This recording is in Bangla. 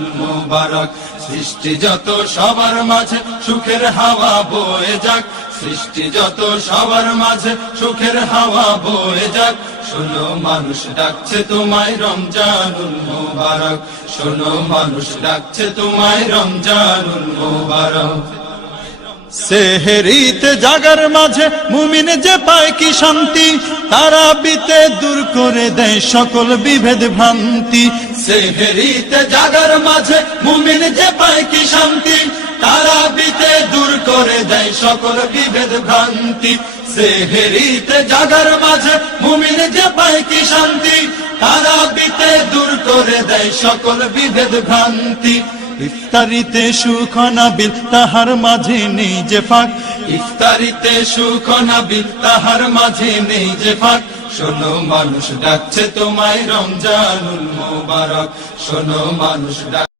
রমজানুল মুবারক। সৃষ্টি যত সবার মাঝে সুখের হাওয়া বয়ে যাক, সৃষ্টি যত সবার মাঝে সুখের হাওয়া বয়ে যাক। শোনো মানুষ ডাকছে তোমায় রমজানুল মুবারক, শোনো মানুষ ডাকছে তোমায় রমজানুল মুবারক। সেহেরিতে জাগার মাঝে মুমিন যে পায় কি শান্তি, তারাবিতে দূর করে দেয় সকল বিভেদ ভ্রান্তি। সেহেরিতে জাগার মাঝে মুমিন যে পায় কি শান্তি, তারাবিতে দূর করে দেয় সকল বিভেদ ভ্রান্তি। সেহেরিতে জাগার মাঝে মুমিন যে পায় কি শান্তি, তারাবিতে দূর করে দেয় সকল বিভেদ ভ্রান্তি। ইফতারিতে সুখ নাবিল তাহার মাঝে নেই যে ফাঁক, ইফতারিতে সুখ নাবিল তাহার মাঝে নেই যে ফাঁক। শোনো মানুষ ডাকছে তোমায় রমজানুল মুবারক, শোনো মানুষ ডাকছে